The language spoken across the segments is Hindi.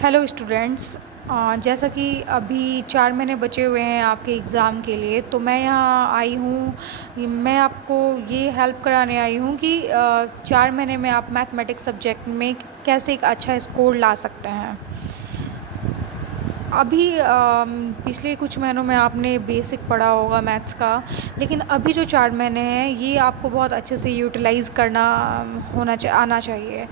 Hello students. जैसा कि अभी 4 महीने बचे हुए हैं आपके एग्ज़ाम के लिए, तो मैं यहाँ आई हूँ। मैं आपको ये हेल्प कराने आई हूँ कि 4 महीने में आप मैथमेटिक्स सब्जेक्ट में कैसे एक अच्छा स्कोर ला सकते हैं। अभी पिछले कुछ महीनों में आपने बेसिक पढ़ा होगा मैथ्स का, लेकिन अभी जो 4 महीने हैं ये आपको बहुत अच्छे से यूटिलाइज़ करना आना चाहिए,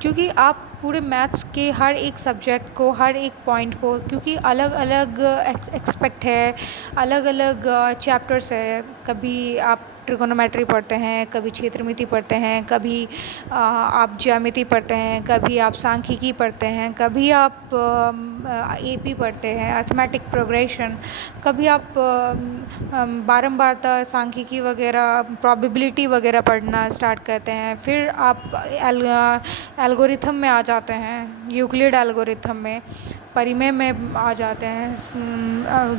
क्योंकि आप पूरे मैथ्स के हर एक सब्जेक्ट को, हर एक पॉइंट को, क्योंकि अलग अलग एक्सपेक्ट है, अलग अलग चैप्टर्स है। कभी आप ट्रिगोनोमेट्री पढ़ते हैं, कभी क्षेत्रमिति पढ़ते हैं, कभी आप ज्यामिति पढ़ते हैं, कभी आप सांख्यिकी पढ़ते हैं, कभी आप एपी पढ़ते हैं, अर्थमेटिक प्रोग्रेशन, कभी आप बारंबारता सांख्यिकी वगैरह, प्रोबेबिलिटी वगैरह पढ़ना स्टार्ट करते हैं। फिर आप एल्गोरिथम में आ जाते हैं, यूक्लिड एल्गोरिथम में, परिमेय में आ जाते हैं,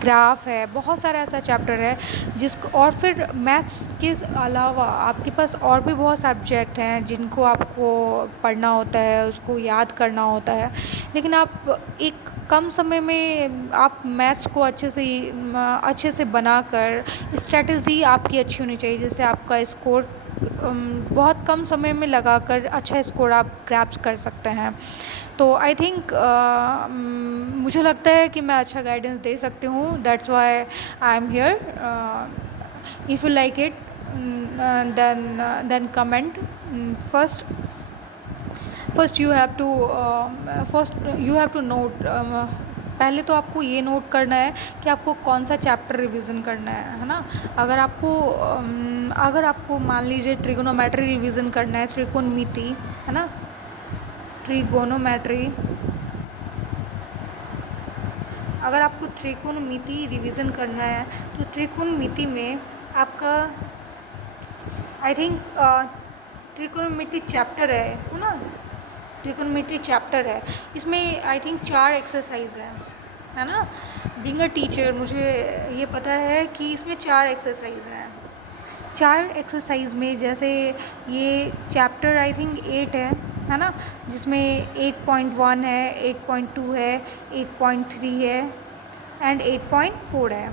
ग्राफ है, बहुत सारा ऐसा चैप्टर है जिसको, और फिर मैथ्स के अलावा आपके पास और भी बहुत सब्जेक्ट हैं जिनको आपको पढ़ना होता है, उसको याद करना होता है। लेकिन आप एक कम समय में आप मैथ्स को अच्छे से बनाकर, स्ट्रेटजी आपकी अच्छी होनी चाहिए जिससे आपका स्कोर बहुत कम समय में लगाकर अच्छा स्कोर आप ग्रैप्स कर सकते हैं। तो आई थिंक मुझे लगता है कि मैं अच्छा गाइडेंस दे सकती हूँ। That's why I am here. If you like it, then comment. First first you have to note, पहले तो आपको ये नोट करना है कि आपको कौन सा चैप्टर रिवीजन करना है ना। अगर आपको मान लीजिए ट्रिगोनोमेट्री रिवीजन करना है, त्रिकोणमिति है ना, ट्रिगोनोमेट्री, अगर आपको त्रिकोणमिति रिवीजन करना है तो त्रिकोणमिति में आपका आई थिंक त्रिकोणमिति चैप्टर है ना, त्रिकोणमिति चैप्टर है। इसमें आई थिंक 4 एक्सरसाइज है ना। बीइंग अ टीचर मुझे ये पता है कि इसमें 4 एक्सरसाइज हैं। 4 एक्सरसाइज में जैसे ये चैप्टर आई थिंक 8 है ना, जिसमें 8.1 है, 8.2 है, 8.3 है एंड 8.4 है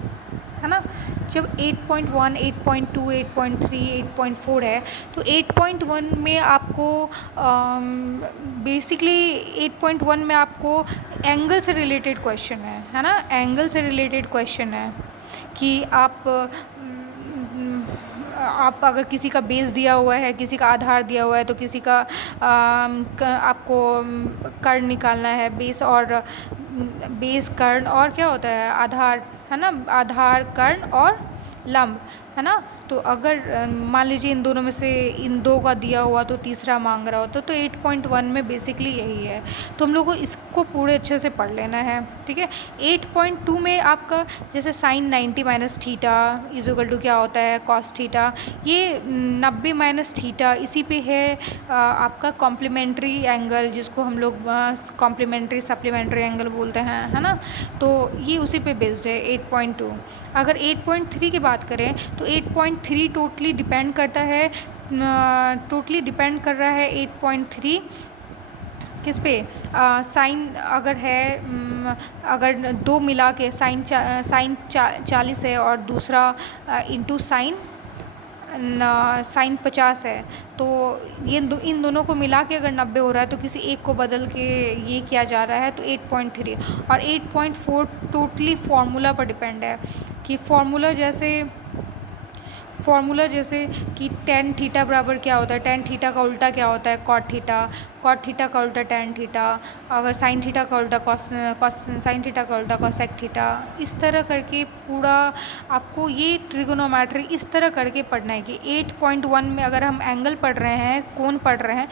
ना। जब 8.1, 8.2, 8.3, 8.4 है तो 8.1 में आपको बेसिकली 8.1 में आपको एंगल से रिलेटेड क्वेश्चन है ना, एंगल से रिलेटेड क्वेश्चन है कि आप अगर किसी का बेस दिया हुआ है, किसी का आधार दिया हुआ है, तो किसी का आपको कर्ण निकालना है, बेस कर्ण और क्या होता है, आधार है ना, आधार कर्ण और लंब है ना। तो अगर मान लीजिए इन दोनों में से इन 2 का दिया हुआ तो तीसरा मांग रहा होता, तो 8.1 में बेसिकली यही है। तो हम लोग को इसको पूरे अच्छे से पढ़ लेना है, ठीक है। 8.2 में आपका जैसे sine 90 minus theta is equal to क्या होता है, कॉस थीटा, ये 90 माइनस थीटा इसी पे है आपका कॉम्प्लीमेंट्री एंगल, जिसको हम लोग कॉम्प्लीमेंट्री सप्लीमेंट्री एंगल बोलते हैं, है ना। तो ये उसी पे बेस्ड है 8.2। अगर 8.3 की बात करें तो 8.3 टोटली डिपेंड करता है, टोटली डिपेंड कर रहा है 8.3 किस पे, साइन अगर है, अगर 2 मिला के साइन 40 है और दूसरा इंटू साइन 50 है, तो ये इन दोनों को मिला के अगर 90 हो रहा है तो किसी एक को बदल के ये किया जा रहा है, तो 8.3। और 8.4 टोटली फार्मूला पर डिपेंड है कि फार्मूला जैसे कि टेन थीटा बराबर क्या होता है, टेन थीटा का उल्टा क्या होता है, कॉट थीटा का उल्टा टेन थीटा, अगर साइन थीटा का उल्टा साइन थीटा का उल्टा कॉसेक थीटा। इस तरह करके पूरा आपको ये ट्रिगोनोमेट्री इस तरह करके पढ़ना है कि 8.1 में अगर हम एंगल पढ़ रहे हैं, कोण पढ़ रहे हैं,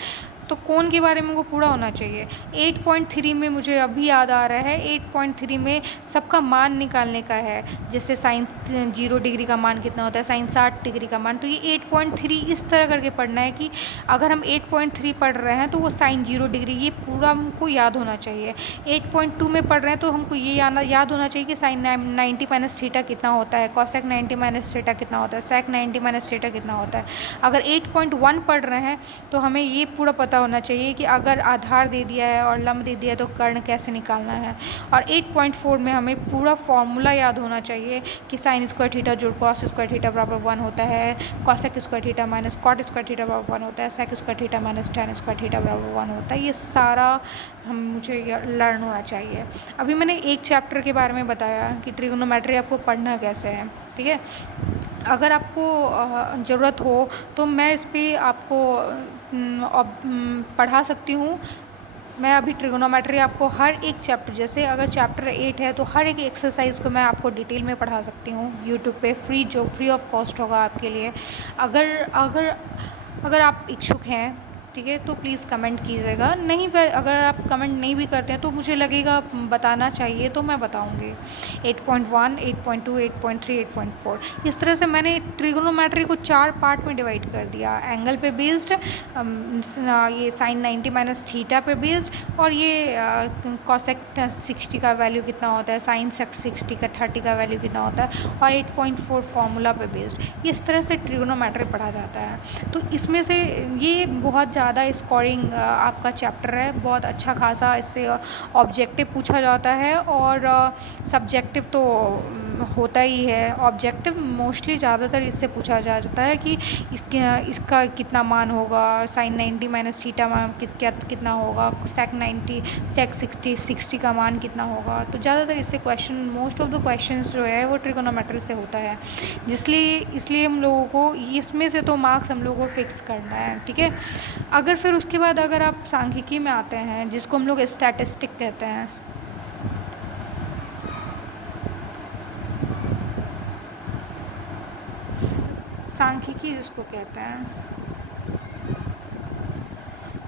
तो कोण के बारे में वो पूरा होना चाहिए। 8.3 में मुझे अभी याद आ रहा है, 8.3 में सबका मान निकालने का है, जैसे साइन 0 डिग्री का मान कितना होता है, साइन 60 डिग्री का मान। तो ये 8.3 इस तरह करके पढ़ना है कि अगर हम 8.3 पढ़ रहे हैं तो वो साइन 0 डिग्री, ये पूरा हमको याद होना चाहिए। 8.2 में पढ़ रहे हैं तो हमको ये याद होना चाहिए कि साइन 90 माइनस थीटा कितना होता है, कॉसेक 90 माइनस थीटा कितना होता है, सेक 90 माइनस थीटा कितना होता है। अगर 8.1 पढ़ रहे हैं तो हमें ये पूरा पता पता होना चाहिए कि अगर आधार दे दिया है और लंब दे दिया है तो कर्ण कैसे निकालना है। और 8.4 में हमें पूरा फॉर्मूला याद होना चाहिए कि साइन स्क्वायर थीटा जोड़ कॉस स्क्वायर थीटा बराबर 1 होता है, cosec square theta minus cot square theta बराबर 1 होता है, sec square theta minus tan square theta बराबर 1 होता है। ये सारा मुझे लर्न होना चाहिए। अभी मैंने एक चैप्टर के बारे में बताया कि ट्रिग्नोमेट्री आपको पढ़ना कैसे है, ठीक है। अगर आपको ज़रूरत हो तो मैं इस पर आपको पढ़ा सकती हूँ। मैं अभी ट्रिग्नोमेट्री आपको हर एक चैप्टर, जैसे अगर चैप्टर 8 है तो हर एक एक्सरसाइज को मैं आपको डिटेल में पढ़ा सकती हूँ यूट्यूब पे, फ्री ऑफ कॉस्ट होगा आपके लिए। अगर अगर अगर आप इच्छुक हैं, ठीक है, तो प्लीज़ कमेंट कीजिएगा। नहीं, अगर आप कमेंट नहीं भी करते हैं तो मुझे लगेगा बताना चाहिए तो मैं बताऊंगी। 8.1, 8.2, 8.3, 8.4 इस तरह से मैंने ट्रिग्नोमेट्री को 4 पार्ट में डिवाइड कर दिया। एंगल पे बेस्ड, ये साइन 90 माइनस थीटा पे बेस्ड, और ये कॉसेक 60 का वैल्यू कितना होता है, साइन 60 का 30 का वैल्यू कितना होता है, और 8.4 फार्मूला पे बेस्ड। इस तरह से ट्रिग्नोमेट्री पढ़ा जाता है। तो इसमें से ये बहुत ज़्यादा स्कोरिंग आपका चैप्टर है, बहुत अच्छा खासा इससे ऑब्जेक्टिव पूछा जाता है, और सब्जेक्टिव तो होता ही है। ऑब्जेक्टिव मोस्टली ज़्यादातर इससे पूछा जाता है कि इसका कितना मान होगा, साइन 90 माइनस थीटा मान कितना होगा, सेक 60 का मान कितना होगा। तो ज़्यादातर इससे question, most of the questions जो है वो ट्रिग्नोमेट्री से होता है। इसलिए हम लोगों को इसमें से तो मार्क्स हम लोगों को फिक्स करना है, ठीक है। अगर फिर उसके बाद अगर आप सांख्यिकी में आते हैं, जिसको हम लोग स्टैटिस्टिक कहते हैं, सांख्यिकी जिसको कहते हैं,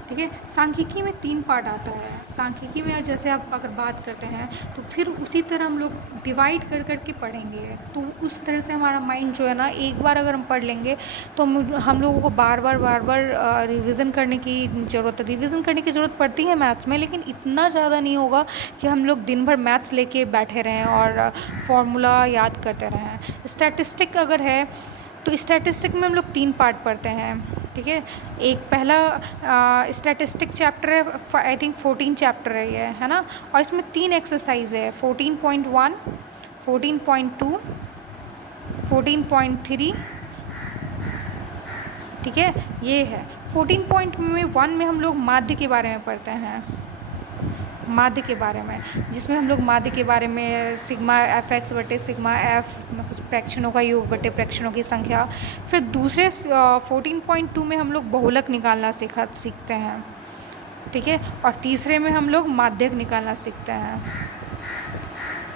ठीक है। सांख्यिकी में 3 पार्ट आता है। सांख्यिकी में जैसे आप अगर बात करते हैं तो फिर उसी तरह हम लोग डिवाइड कर करके पढ़ेंगे, तो उस तरह से हमारा माइंड जो है ना, एक बार अगर हम पढ़ लेंगे तो हम लोगों को बार बार रिवीजन करने की ज़रूरत पड़ती है मैथ्स में, लेकिन इतना ज़्यादा नहीं होगा कि हम लोग दिन भर मैथ्स लेके बैठे रहें और फॉर्मूला याद करते रहें। स्टैटिस्टिक अगर है तो स्टैटिस्टिक में हम लोग 3 पार्ट पढ़ते हैं, ठीक है। एक पहला स्टैटिस्टिक चैप्टर है, आई थिंक 14 चैप्टर है ये, है ना, और इसमें 3 एक्सरसाइज है, 14.1, 14.2, 14.3, ठीक है। ये है 14.1 में हम लोग माध्य के बारे में पढ़ते हैं, माध्य के बारे में, जिसमें हम लोग माध्य के बारे में सिग्मा एफ एक्स बटे सिग्मा एफ, मतलब प्रेक्षणों का योग बटे प्रेक्षणों की संख्या। फिर दूसरे 14.2 में हम लोग बहुलक निकालना सीखते हैं, ठीक है। और तीसरे में हम लोग माध्यक निकालना सीखते हैं,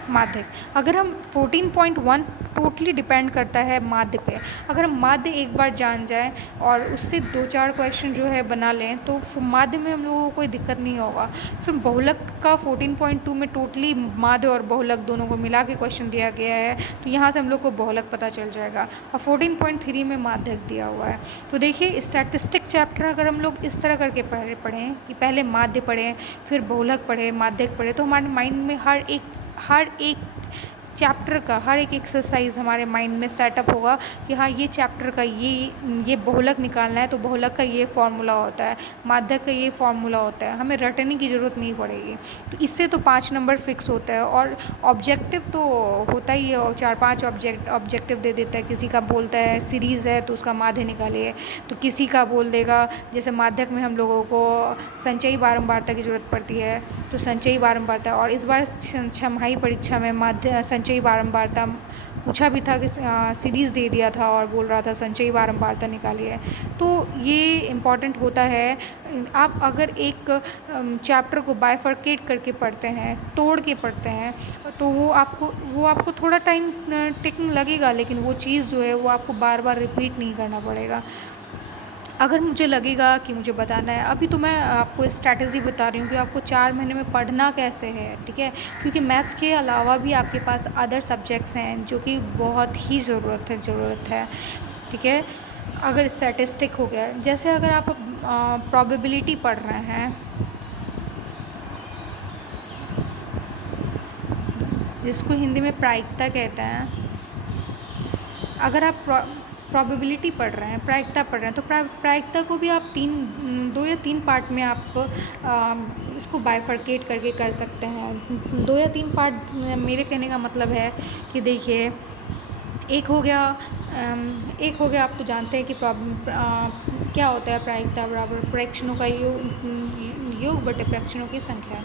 माध्यक। अगर हम 14.1 टोटली डिपेंड करता है माध्य पे। अगर हम माध्य एक बार जान जाएं और उससे 2-4 क्वेश्चन जो है बना लें तो माध्य में हम लोगों को कोई दिक्कत नहीं होगा। फिर बहुलक का 14.2 में टोटली माध्य और बहुलक दोनों को मिला के क्वेश्चन दिया गया है, तो यहाँ से हम लोग को बहुलक पता चल जाएगा, और 14.3 में माध्यक दिया हुआ है। तो देखिए, स्टैटिस्टिक चैप्टर अगर हम लोग इस तरह करके पढ़ें कि पहले माध्य पढ़ें, फिर बहुलक पढ़ें, माध्यक पढ़ें, तो हमारे माइंड में हर एक चैप्टर का हर एक एक्सरसाइज हमारे माइंड में सेटअप होगा कि हाँ, ये चैप्टर का ये बहुलक निकालना है तो बहुलक का ये फार्मूला होता है, माध्यक का ये फार्मूला होता है, हमें रटने की ज़रूरत नहीं पड़ेगी। तो इससे तो 5 नंबर फिक्स होता है। और ऑब्जेक्टिव तो होता ही है, और 4-5 ऑब्जेक्टिव दे देता है। किसी का बोलता है सीरीज़ है तो उसका माध्य निकालिए, तो किसी का बोल देगा, जैसे माध्यक में हम लोगों को संचयी बारंबारता की ज़रूरत पड़ती है, तो संचयी बारंबारता, और इस बार छमाही परीक्षा में माध्य संचयी बारंबारता पूछा भी था कि सीरीज़ दे दिया था और बोल रहा था संचयी बारंबारता निकालिए। तो ये इम्पॉर्टेंट होता है। आप अगर एक चैप्टर को बाइफरकेट करके पढ़ते हैं, तोड़ के पढ़ते हैं, तो वो आपको थोड़ा टाइम टेकिंग लगेगा, लेकिन वो चीज़ जो है वो आपको बार बार रिपीट नहीं करना पड़ेगा। अगर मुझे लगेगा कि मुझे बताना है, अभी तो मैं आपको स्ट्रैटेजी बता रही हूँ कि आपको 4 महीने में पढ़ना कैसे है, ठीक है। क्योंकि मैथ्स के अलावा भी आपके पास अदर सब्जेक्ट्स हैं जो कि बहुत ही ज़रूरत है, ठीक है। अगर स्टैटिस्टिक हो गया, जैसे अगर आप प्रोबेबिलिटी पढ़ रहे हैं, जिसको हिंदी में प्रायिकता कहते हैं, अगर आप प्रोबेबिलिटी पढ़ रहे हैं, प्रायिकता पढ़ रहे हैं, तो प्रायिकता को भी आप 2 या 3 पार्ट में आप इसको बाइफरकेट करके कर सकते हैं। 2 या 3 पार्ट मेरे कहने का मतलब है कि देखिए, एक हो गया आप तो जानते हैं कि क्या होता है प्रायिकता बराबर प्रेक्षणों का योग बटे प्रेक्षणों की संख्या।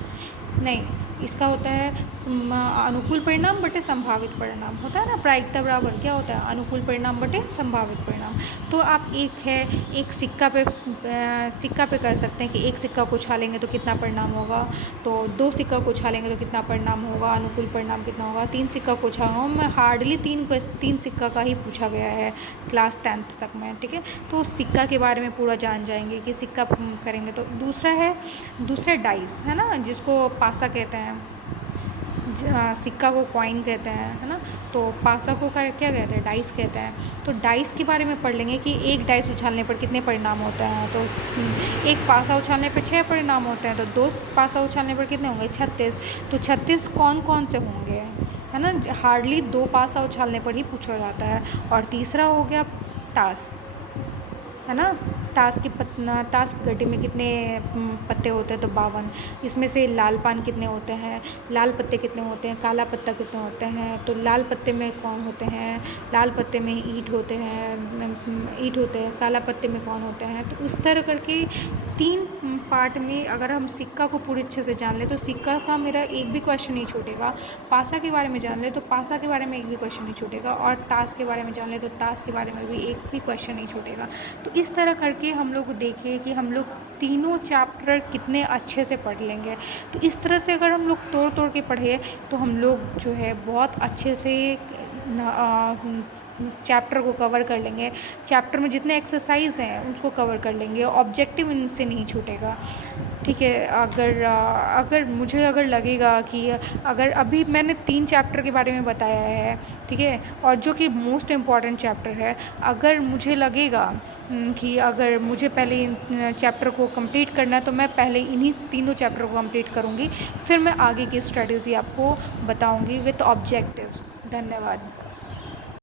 नहीं, इसका होता है अनुकूल परिणाम बटे संभावित परिणाम। होता है ना, प्रायिकता बराबर क्या होता है, अनुकूल परिणाम बटे संभावित परिणाम। तो आप एक सिक्का पे कर सकते हैं कि एक सिक्का को उछालेंगे तो कितना परिणाम होगा, तो 2 सिक्का को उछालेंगे तो कितना परिणाम होगा, अनुकूल परिणाम कितना होगा, 3 सिक्का को उछालूँगा मैं, हार्डली 3 सिक्का का ही पूछा गया है क्लास 10th तक में, ठीक है। तो सिक्का के बारे में पूरा जान जाएंगे कि सिक्का करेंगे। तो दूसरा डाइस है ना, जिसको पासा कहते हैं, सिक्का को कॉइन कहते हैं, है ना। तो पासा को क्या कहते हैं, डाइस कहते हैं। तो डाइस के बारे में पढ़ लेंगे कि एक डाइस उछालने पर कितने परिणाम होते हैं। तो एक पासा उछालने पर 6 परिणाम होते हैं, तो 2 पासा उछालने पर कितने होंगे, 36। तो 36 कौन कौन से होंगे, है ना। हार्डली 2 पासा उछालने पर ही पूछा जाता है। और तीसरा हो गया ताश, है ना। ताश की गड्डी में कितने पत्ते होते हैं, तो 52। इसमें से लाल पान कितने होते हैं, लाल पत्ते कितने होते हैं, काला पत्ता कितने होते हैं। तो लाल पत्ते में कौन होते हैं, लाल पत्ते में ईंट होते हैं, काला पत्ते में कौन होते हैं। तो इस तरह करके 3 पार्ट में अगर हम सिक्का को पूरे अच्छे से जान ले तो सिक्का का मेरा एक भी क्वेश्चन नहीं छूटेगा। पासा के बारे में जान ले तो पासा के बारे में एक भी क्वेश्चन नहीं छूटेगा। और ताश के बारे में जान ले तो ताश के बारे में भी एक भी क्वेश्चन नहीं छूटेगा। तो इस तरह करके हम लोग देखिए कि हम लोग तीनों चैप्टर कितने अच्छे से पढ़ लेंगे। तो इस तरह से अगर हम लोग तोड़ के पढ़े तो हम लोग जो है बहुत अच्छे से चैप्टर को कवर कर लेंगे। चैप्टर में जितने एक्सरसाइज हैं उसको कवर कर लेंगे, ऑब्जेक्टिव इनसे नहीं छूटेगा, ठीक है। अगर मुझे लगेगा कि अगर अभी मैंने 3 चैप्टर के बारे में बताया है, ठीक है, और जो कि मोस्ट इम्पॉर्टेंट चैप्टर है, अगर मुझे लगेगा कि अगर मुझे पहले इन चैप्टर को कंप्लीट करना है तो मैं पहले इन्हीं तीनों चैप्टर को कंप्लीट करूँगी, फिर मैं आगे की स्ट्रेटजी आपको बताऊँगी विद ऑब्जेक्टिव्स। धन्यवाद।